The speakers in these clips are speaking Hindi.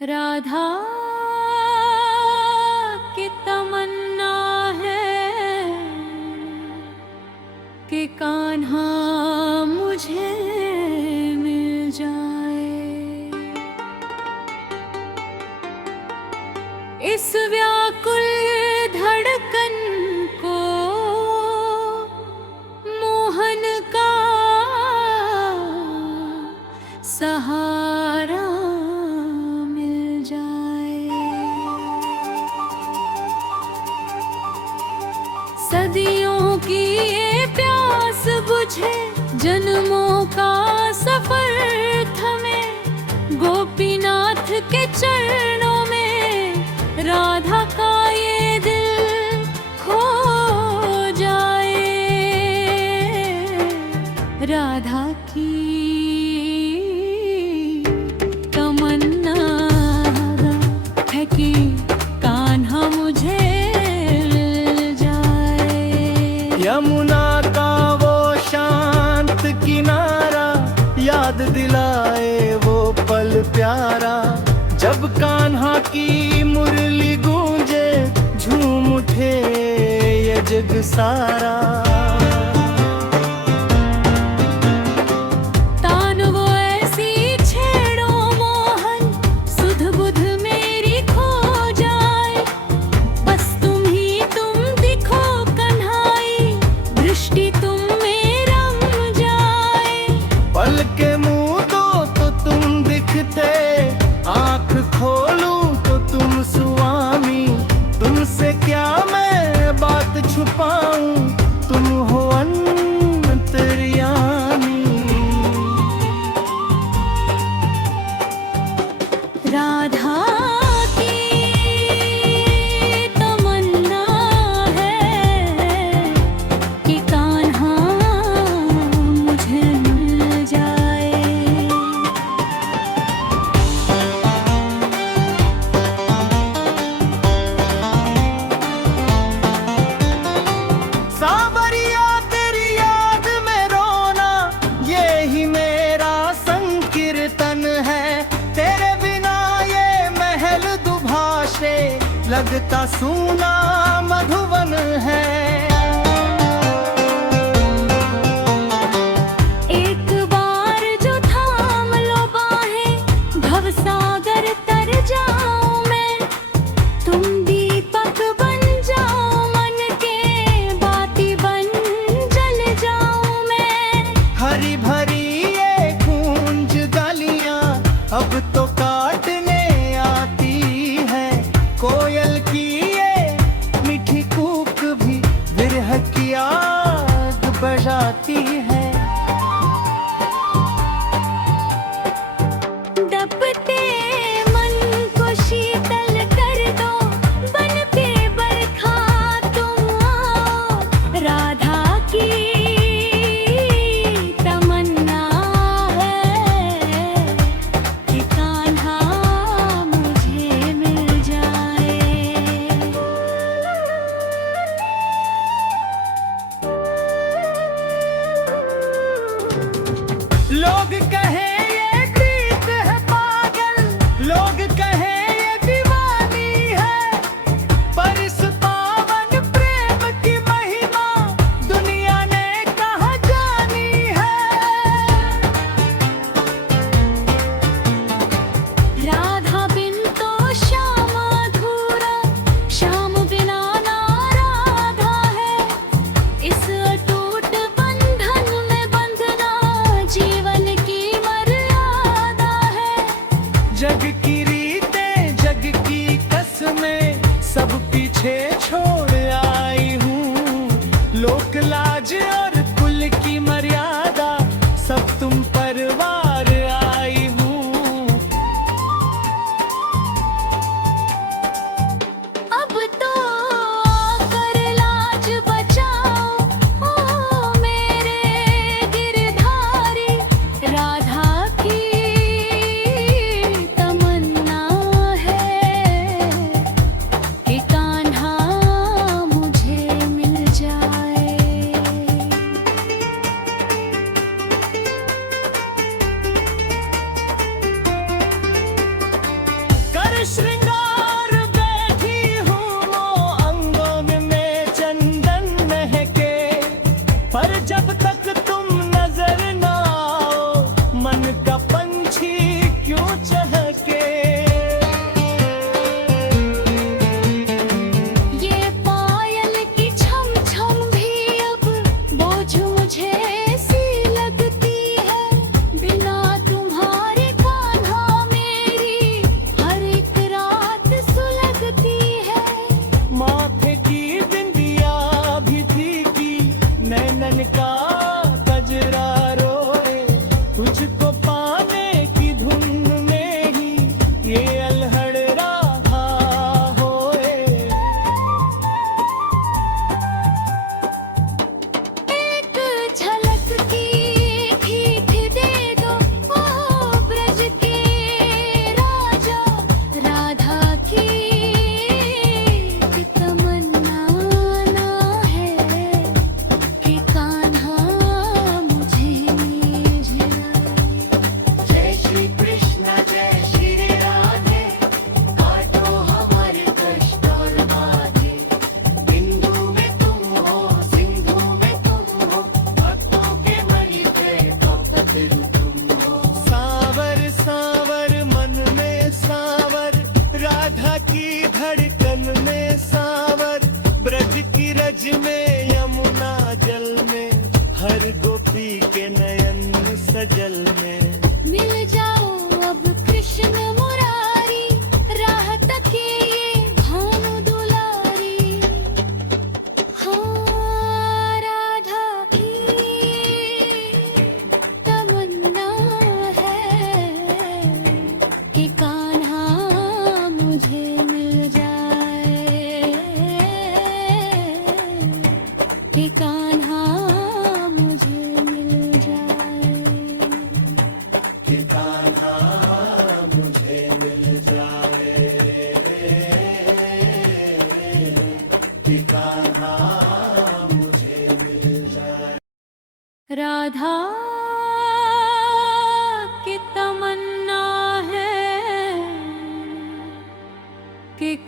राधा की तमन्ना है कि कान्हा मुझे मिल जाए। इस व्याकुल धड़कन को मोहन का सहारा मिल जाए। सदियों की ये प्यास बुझे, जन्मों का सफर थमे, गोपीनाथ के चरणों में राधा का ये दिल खो जाए। राधा की तमन्ना है कि कान्हा मुझे मिल जाए। यमुना का वो शांत किनारा याद दिलाए वो पल प्यारा, जब कान्हा की मुरली गूंजे झूम उठे ये जग सारा। तान वो ऐसी छेड़ो मोहन, सुध बुध मेरी खो जाए। बस तुम दिखो कन्हाई, दृष्टि तुम में रम जाए। पल के मुंह दो तो तुम दिखते, आंख खोलूं तो तुम स्वामी। तुमसे क्या मैं बात छुपाऊं, तुम हो अंतर्यामी। राधा की तमन्ना है कि कान्हा मुझे मिल जाए। सावरिया तेरी याद में रोना, ये ही मेरा संकीर्तन है। तेरे बिना ये महल दुभाषे, लगता सूना मधुवन है। एक बार जो थाम लो बाहें, भवसागर तर जाऊं मैं। तुम दीपक बन जाओ, मन के बाती बन जल जाऊं मैं। हरी भरी ये गूंज गलियां अब तो काटने आती है। कोयल की ये मीठी कूक भी विरह की आग बजाती है। डपटे मन को शीतल कर दो, बन के बरखा तुम आओ। राधा की तमन्ना है कि कान्हा मुझे मिल जाए। लोग कहे ये प्रीत है पागल, लोग कहे ये दीवानी है। पर इस पावन प्रेम की महिमा दुनिया ने कहाँ जानी है। राधा बिन तो श्याम अधूरा, श्याम बिना ना राधा है। इस अटूट बंधन में बंधना जीवन की मर्यादा है। जग की रीतें जग की कसमें सब पीछे छोड़ आई हूँ। लोक लाज और कुल की मर्यादा सब तुम पर वार आई हूँ। अब तो आकर लाज बचाओ, ओ मेरे गिरधारी। राधा की तमन्ना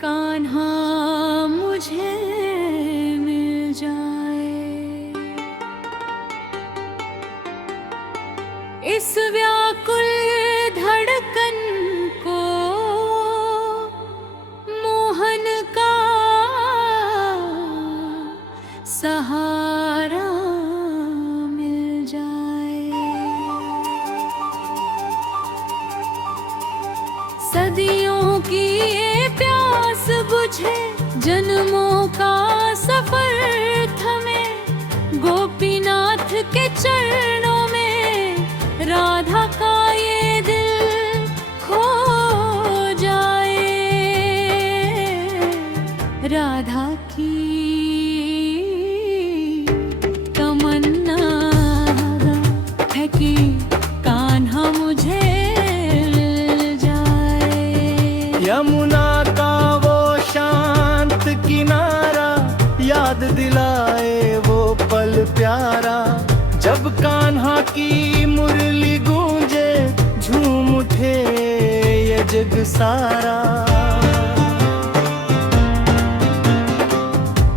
कान्हा मुझे मिल जाए। इस व्याकुल धड़कन को मोहन का सहारा मिल जाए। सदियों की ये प्यास बुझे, जन्मों का सफर थमे, गोपीनाथ के चरणों में राधा का ये दिल खो जाए। राधा की तमन्ना है कि कान्हा मुझे मिल जाए। यमुना का वो शांत किनारा याद दिलाए वो पल प्यारा, जब कान्हा की मुरली गूंजे झूम उठे ये जग सारा।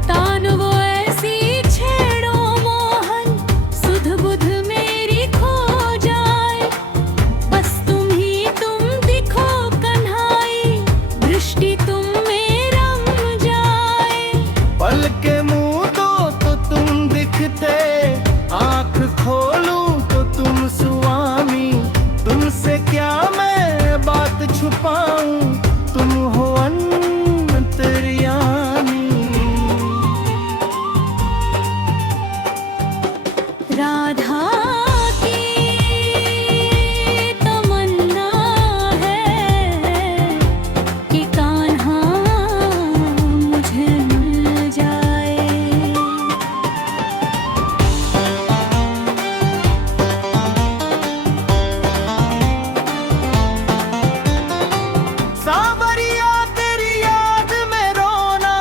तान वो ऐसी छेड़ो मोहन, सुध बुध मेरी खो जाए। बस तुम दिखो कन्हाई, दृष्टि तुम में रम जाए। पल के मुंह दो तो तुम दिखते, आंख खोलूं तो तुम स्वामी। तुमसे क्या मैं बात छुपाऊं, तुम हो अंतर्यामी। राधा की तमन्ना है कि कान्हा मुझे मिल जाए। सावरिया तेरी याद में रोना,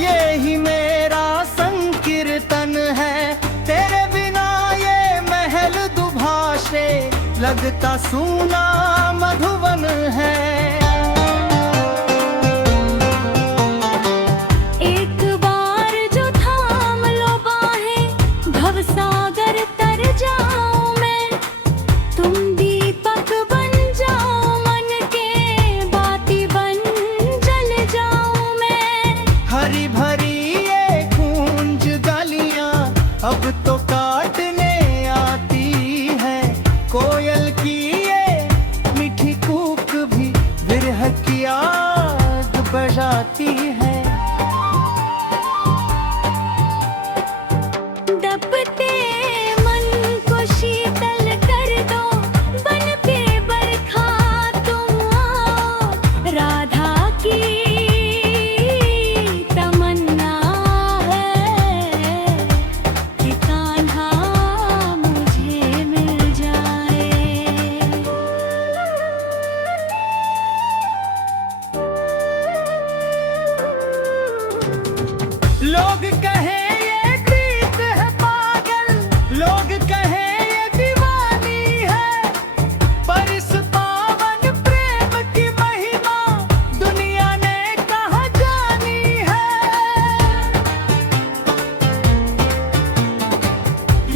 ये ही मेरा संकीर्तन है। तेरे बिना ये महल दुभाषे, लगता सूना मधुवन है। एक बार जो थाम लो बाहें, भवसागर तर जाऊं मैं। तुम दीपक बन जाओ, मन के बाती बन जल जाऊं मैं। हरी भरी ये गूंज गलियां अब तो काटने आती है। कोयल की ये मीठी कूक भी विरह की आग बजाती है। दबते मन को शीतल कर दो, बन के बरखा तुम आओ। राधा की तमन्ना है कि कान्हा मुझे मिल जाए। लोग कहे ये प्रीत है पागल, लोग कहे ये दीवानी है। पर इस पावन प्रेम की महिमा दुनिया ने कहाँ जानी है।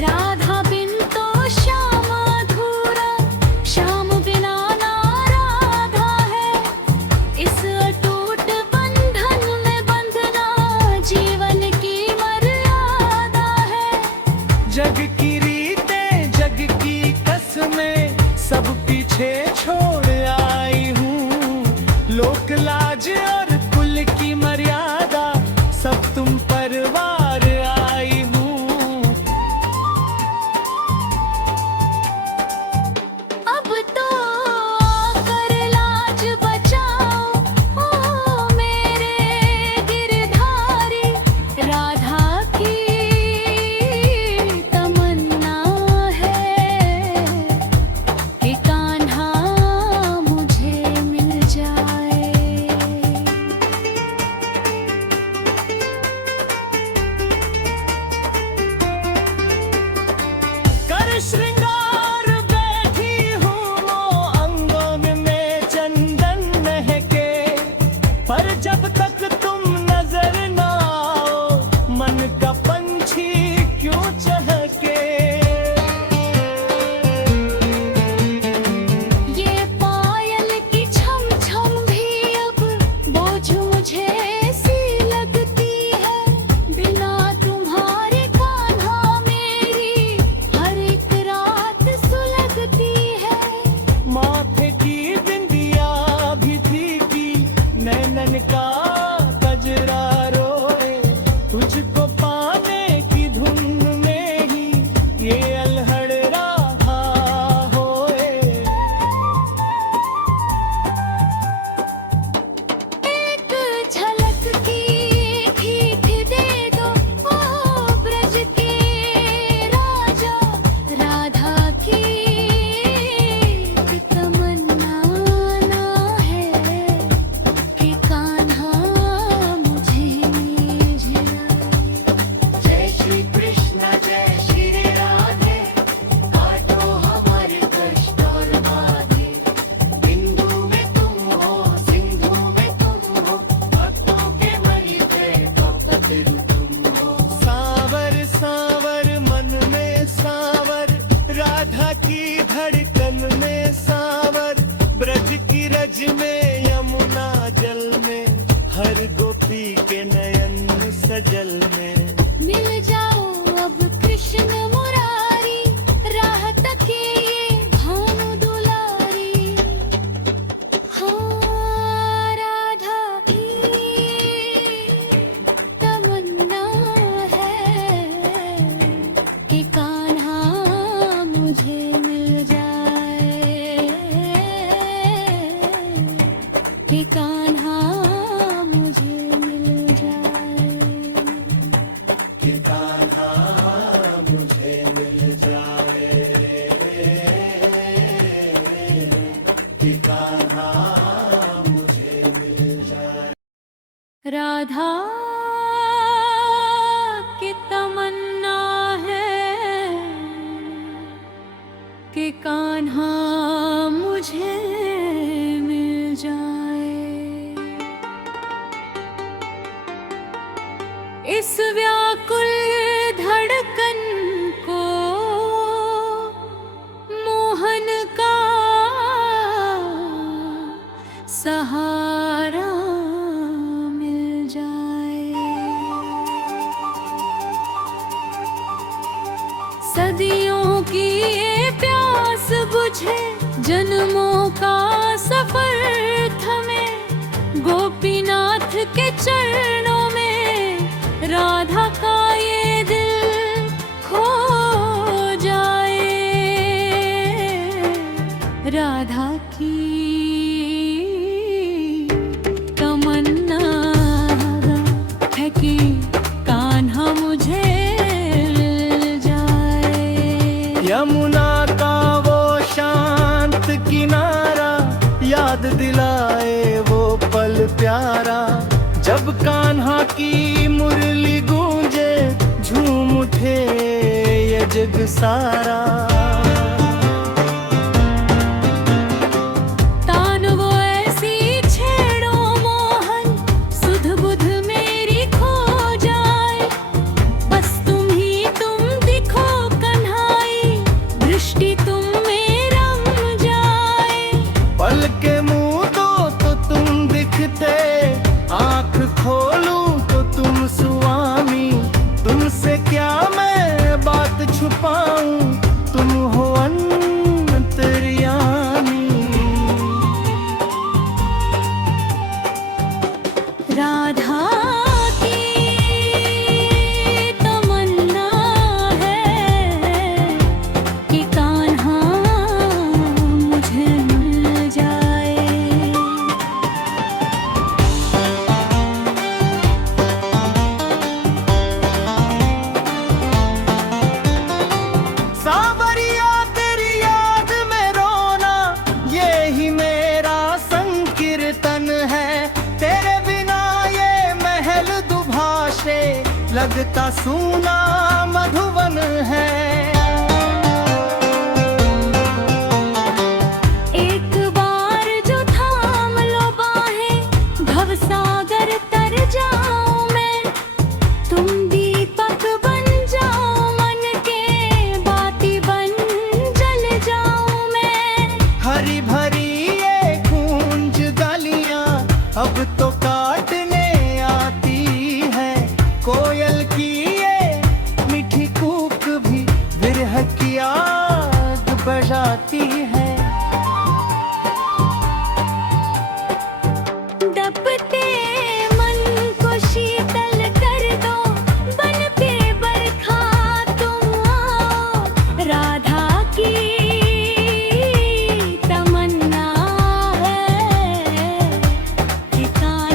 राधा बिन तो श्याम अधूरा, श्याम बिना ना राधा है। इस अटूट बंधन में बंधना जीवन की मर्यादा है। जग की रीतें जग की कसमें सब पीछे छोड़ आई हूँ। लोक लाज और कुल की मर्यादा सब तुम पर वार आई हूँ। अब तो आकर लाज बचाओ, ओ मेरे गिरधारी। राधा की तमन्ना है कि कान्हा मुझे मिल जाए। सजल में। मिल जाओ अब कृष्ण मुरारी, राह तके ये भानु दुलारी। हाँ, राधा की तमन्ना है कि कान्हा मुझे मिल जाए, कि कान्हा मुझे मिल जाए, कि कान्हा मुझे मिल जाए, कि कान्हा मुझे मिल जाए। राधा की तमन्ना है कि कान्हा मुझे मिल जाए। इस व्याकुल धड़कन को मोहन का सहारा मिल जाए। सदियों की ये प्यास बुझे, जन्मों का सफर थमे, गोपीनाथ के चरणों में राधा का ये दिल खो जाए। राधा की तमन्ना है कि कान्हा मुझे मिल जाए। यमुना का वो शांत किनारा याद दिलाए वो पल प्यारा, जब कान्हा की मुरली गूंजे झूम उठे ये जग सारा। तान वो ऐसी छेड़ो मोहन, सुध बुध मेरी खो जाए, बस तुम ही तुम दिखो कन्हाई, दृष्टि तुम में रम जाए। पल के मुंह दो तो तुम दिखते, आंख खोलूं तो तुम स्वामी, तुमसे क्या मैं बात छुपाऊं, तुम हो अंतर्यामी। राधा की तमन्ना है कि कान्हा मुझे मिल जाए। सावरिया तेरी याद में रोना, ये ही मेरा संकीर्तन है, तेरे बिना ये महल दुभाषे लगता सूना मधुवन है। एक बार जो थाम लो बाहें, भवसागर तर जाऊं मैं, तुम दीपक बन जाओ मन के, बाती बन जल जाऊं मैं। हरी भरी ये गूंज गलियां अब तो काटने आती है, कोयल की ये मीठी कूक भी विरह की आग बजाती है। दबते मन को शीतल कर दो, बन पे बरखा तुम आओ। राधा की तमन्ना है कि कान्हा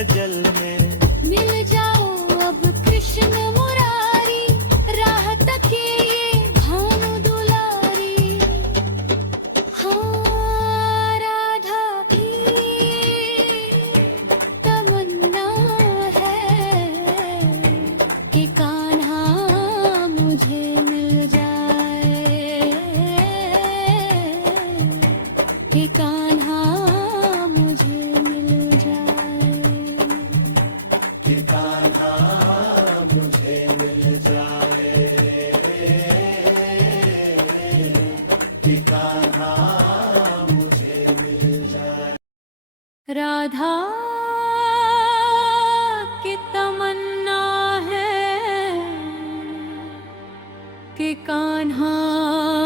गजल में। मिल जाओ अब कृष्ण मुरारी, राह तके ये भानु दुलारी। हाँ, राधा की तमन्ना है कि कान्हा मुझे मिल जाए, कि कान्हा मुझे मिल जाए, कि कान्हा मुझे मिल जाए, कि कान्हा मुझे मिल जाए। राधा की तमन्ना है कि कान्हा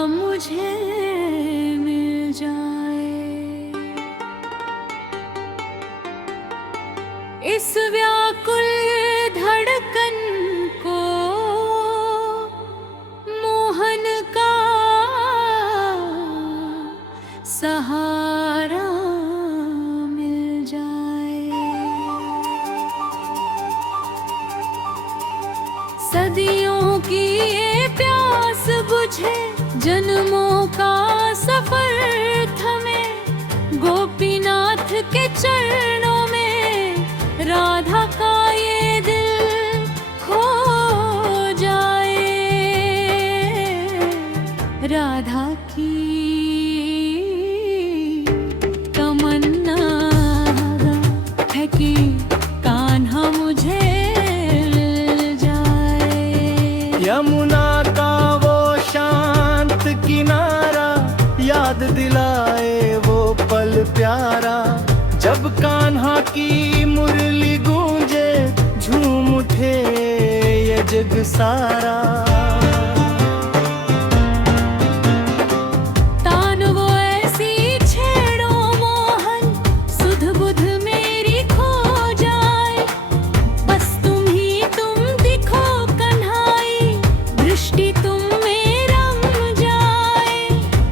मुझे मिल जाए। इस व्याकुल धड़कन को मोहन का सहारा मिल जाए। सदियों की ये प्यास बुझे, जन्मों का सफर थमे, गोपीनाथ के चरणों में राधा का ये दिल खो जाए। राधा की तमन्ना है कि कान्हा मुझे मिल जाए। यमुना का वो शांत किनारा याद दिलाए वो पल प्यारा, जब कान्हा की मुरली गूंजे, झूम उठे ये जग सारा। तान वो ऐसी छेड़ो मोहन, सुध बुध मेरी खो जाए, बस तुम ही तुम दिखो कन्हाई, दृष्टि तुम में रम जाए।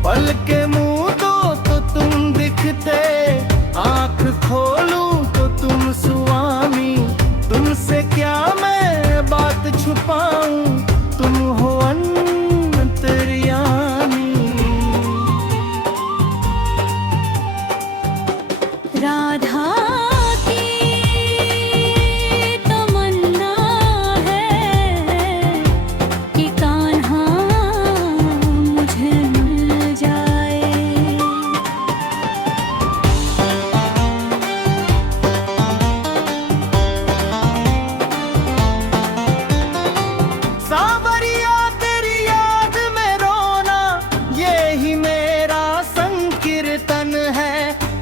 पल के मुंह दो तो तुम दिखते, आंख खोलूं तो तुम स्वामी, तुमसे क्या मैं बात छुपाऊं, तुम हो अंतर्यामी। राधा की तमन्ना है कि कान्हा मुझे मिल जाए। सावरिया तेरी याद में रोना, ये ही मेरा संकीर्तन है,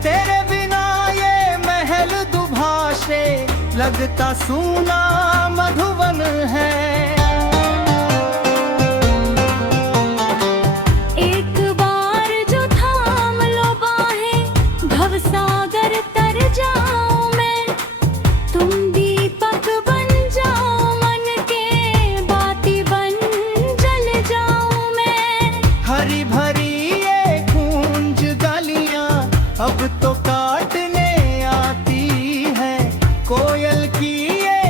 तेरे बिना ये महल दुभाषे, लगता सूना मधुवन है। एक बार जो थाम लो बाहें, भवसागर तर जाऊं मैं, तुम दीपक बन जाओ मन के, बाती बन जल जाऊं मैं। हरी भरी ये गूंज गलियां अब तो काटने आती है, कोयल की ये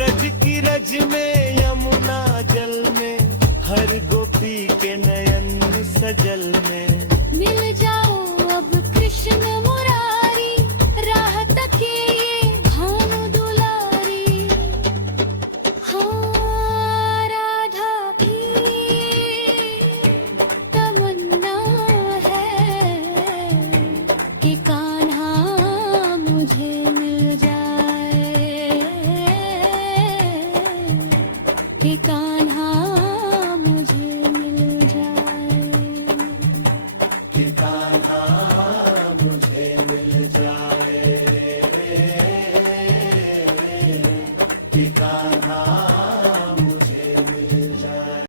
ब्रज की रज में यमुना जल में हर गोपी के नयन सजल में मिल जाओ अब कृष्ण मुरारी, राह तके ये भानु दुलारी। हाँ, राधा की तमन्ना है कि कान्हा मुझे मिल जाए, कि कान्हा